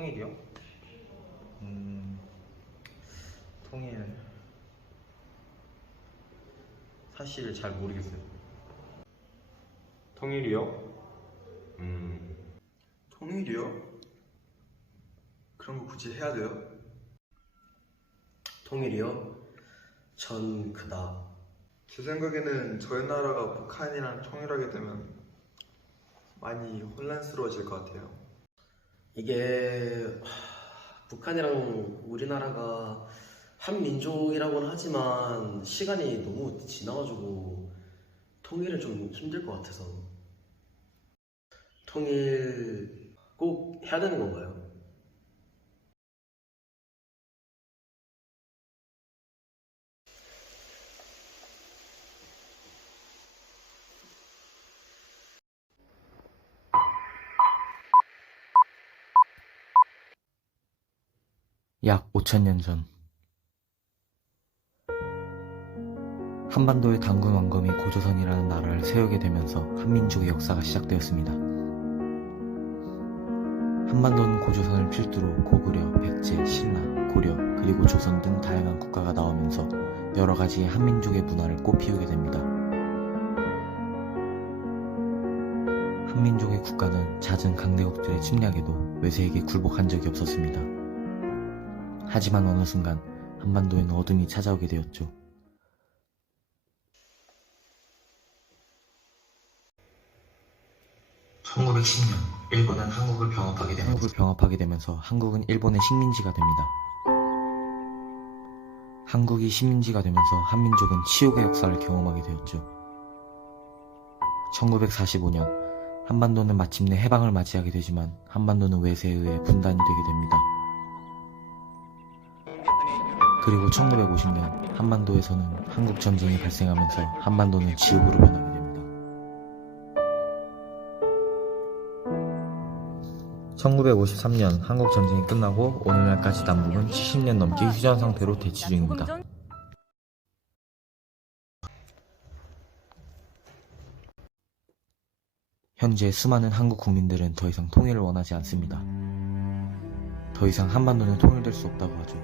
통일이요? 통일 사실 잘 모르겠어요. 통일이요? 통일이요? 그런 거 굳이 해야 돼요? 통일이요? 전 그닥. 제 생각에는 저희 나라가 북한이랑 통일하게 되면 많이 혼란스러워질 것 같아요. 이게 북한이랑 우리나라가 한 민족이라고는 하지만 시간이 너무 지나가지고 통일은 좀 힘들 것 같아서. 통일 꼭 해야 되는 건가요? 약 5,000년 전 한반도의 단군 왕검이 고조선이라는 나라를 세우게 되면서 한민족의 역사가 시작되었습니다. 한반도는 고조선을 필두로 고구려, 백제, 신라, 고려, 그리고 조선 등 다양한 국가가 나오면서 여러 가지의 한민족의 문화를 꽃피우게 됩니다. 한민족의 국가는 잦은 강대국들의 침략에도 외세에게 굴복한 적이 없었습니다. 하지만 어느 순간 한반도에는 어둠이 찾아오게 되었죠. 1910년 일본은 한국을 병합하게 되면서 한국은 일본의 식민지가 됩니다. 한국이 식민지가 되면서 한민족은 치욕의 역사를 경험하게 되었죠. 1945년 한반도는 마침내 해방을 맞이하게 되지만 한반도는 외세에 의해 분단이 되게 됩니다. 그리고 1950년 한반도에서는 한국전쟁이 발생하면서 한반도는 지옥으로 변하게 됩니다. 1953년 한국전쟁이 끝나고 오늘날까지 남북은 70년 넘게 휴전 상태로 대치 중입니다. 현재 수많은 한국 국민들은 더 이상 통일을 원하지 않습니다. 더 이상 한반도는 통일될 수 없다고 하죠.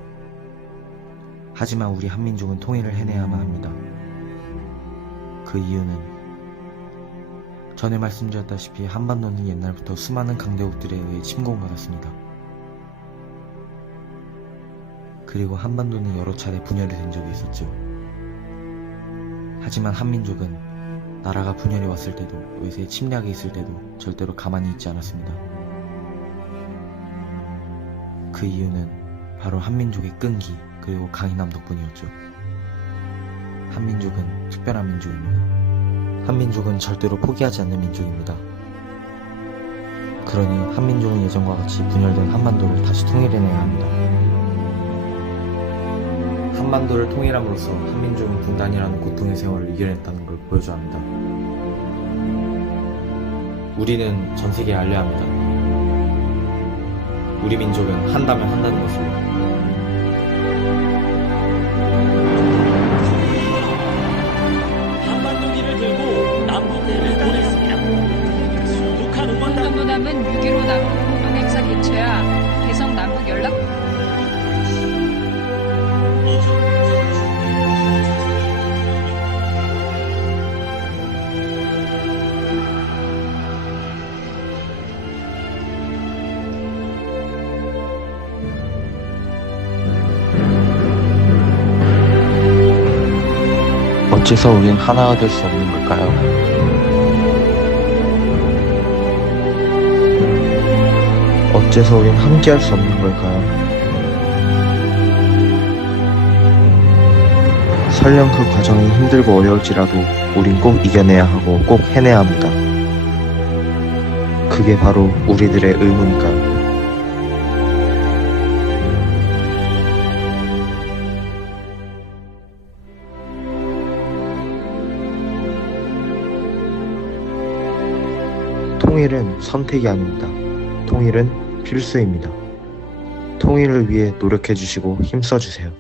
하지만 우리 한민족은 통일을 해내야만 합니다. 그 이유는 전에 말씀드렸다시피 한반도는 옛날부터 수많은 강대국들에 의해 침공받았습니다. 그리고 한반도는 여러 차례 분열이 된 적이 있었죠. 하지만 한민족은 나라가 분열이 왔을 때도 외세의 침략이 있을 때도 절대로 가만히 있지 않았습니다. 그 이유는 바로 한민족의 끈기 그리고 강인함 덕분이었죠. 한민족은 특별한 민족입니다. 한민족은 절대로 포기하지 않는 민족입니다. 그러니 한민족은 예전과 같이 분열된 한반도를 다시 통일해내야 합니다. 한반도를 통일함으로써 한민족은 분단이라는 고통의 세월을 이겨냈다는 걸 보여줘야 합니다. 우리는 전 세계에 알려야 합니다. 우리 민족은 한다면 한다는 것을. 한반도기를 들고 남북대를 보냈습니다. 북한 한반도 남은 6.15 남북공동행사 개최야 개성 남북 연락 어째서 우린 하나가 될 수 없는 걸까요? 어째서 우린 함께할 수 없는 걸까요? 설령 그 과정이 힘들고 어려울지라도 우린 꼭 이겨내야 하고 꼭 해내야 합니다. 그게 바로 우리들의 의무니까요. 통일은 선택이 아닙니다. 통일은 필수입니다. 통일을 위해 노력해주시고 힘써주세요.